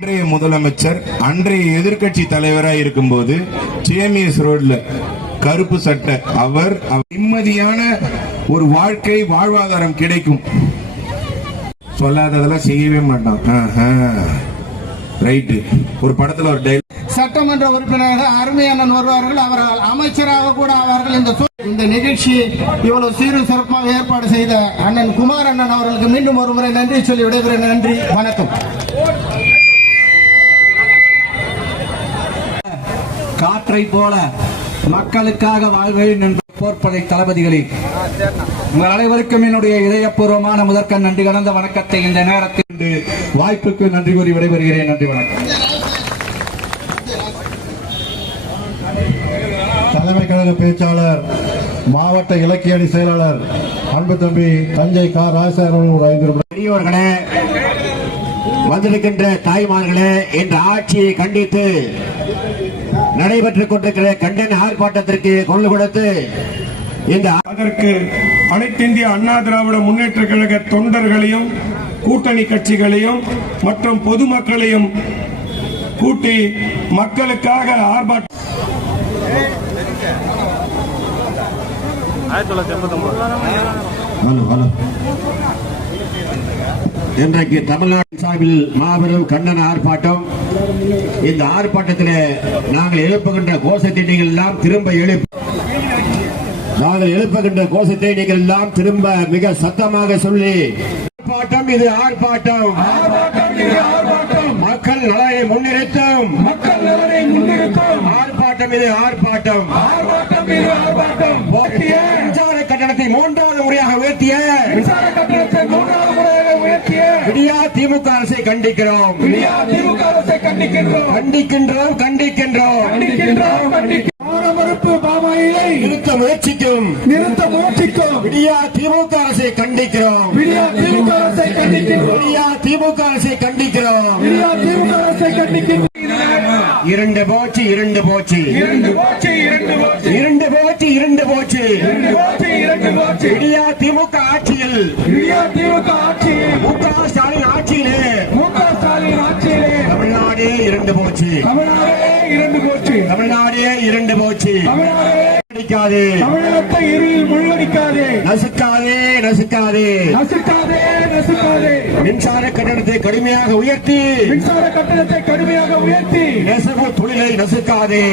அன்றைய முதலமைச்சர் அன்றைய எதிர்கட்சி தலைவராக இருக்கும்போது ஜேஎம்எஸ் ரோட்ல கருப்பு சட்டை அவர் நிம்மதியான ஒரு வாழ்க்கை வாழ்வாதாரம் கிடைக்கும் சொல்லாததெல்லாம் செய்யவே மாட்டான். ரைட்டு. ஒரு படத்துல ஒரு சட்டமன்ற உறுப்பினராக அருமையான வருவார்கள், அவர்கள் அமைச்சராக கூட அவர்கள் இந்த நிகழ்ச்சி இவ்வளவு சீரு சிறப்பாக ஏற்பாடு செய்த அண்ணன் குமார் அண்ணன் அவர்களுக்கு மீண்டும் ஒரு முறை நன்றி சொல்லி விடைபெறுகிறேன். நன்றி, வணக்கம். காற்றை போல மக்களுக்காக வாழ்வேன் என்ற போர்ப்படை தளபதிகளே, உங்கள் அனைவருக்கும் என்னுடைய இதயபூர்வமான முதற்கண் நன்றி கலந்த வணக்கத்தை இந்த நேரத்தில் வாய்ப்புக்கு நன்றி கூறி விடைபெறுகிறேன். நன்றி, வணக்கம். தலைமை கழக பேச்சாளர், மாவட்ட இலக்கிய அணி செயலாளர் அன்பு தம்பி தஞ்சை கா ராஜசேகரன், பெரியவர்களே, வந்திருக்கின்ற தாய்மார்களே, இந்த ஆட்சியை கண்டித்து நடைபெற்றுக் கொண்டிருக்கிற கண்டன ஆர்ப்பாட்டத்திற்கு குரல் கொடுத்து அதற்கு அனைத்து இந்திய அண்ணா திராவிட முன்னேற்ற கழக தொண்டர்களையும் கூட்டணி கட்சிகளையும் மற்றும் பொதுமக்களையும் கூட்டி மக்களுக்காக ஆர்ப்பாட்டம் இன்றைக்கு தமிழ்நாடு சார்பில் மாபெரும் கண்டன ஆர்ப்பாட்டம். இந்த ஆர்ப்பாட்டத்தில் நாங்கள் எழுப்புகின்ற கோஷத்தை நீங்கள் எல்லாம் திரும்ப மிக சத்தமாக சொல்லி ஆர்ப்பாட்டம் இது ஆர்ப்பாட்டம், மக்கள் நலனை முன்னிறுத்தும் ஆர்ப்பாட்டம் இது ஆர்ப்பாட்டம். மின்சார கட்டணத்தை மூன்றாவது முறையாக உயர்த்திய விடியா திமுக அரசை கண்டிக்கின்றோம். நிறுத்த முயற்சிக்கும் விடியா திமுக அரசை கண்டிக்கிறோம். இரண்டு போச்சு. விடியா திமுக ஆட்சியில் முக ஸ்டாலின் ஆட்சியிலே தமிழ்நாடே இரண்டு போச்சு. தமிழகத்தை இருளில் மூழ்கடிக்காதே, நசுக்காதே. மின்சார கட்டணத்தை கடுமையாக உயர்த்தி நெசவு தொழிலை நசுக்காதே.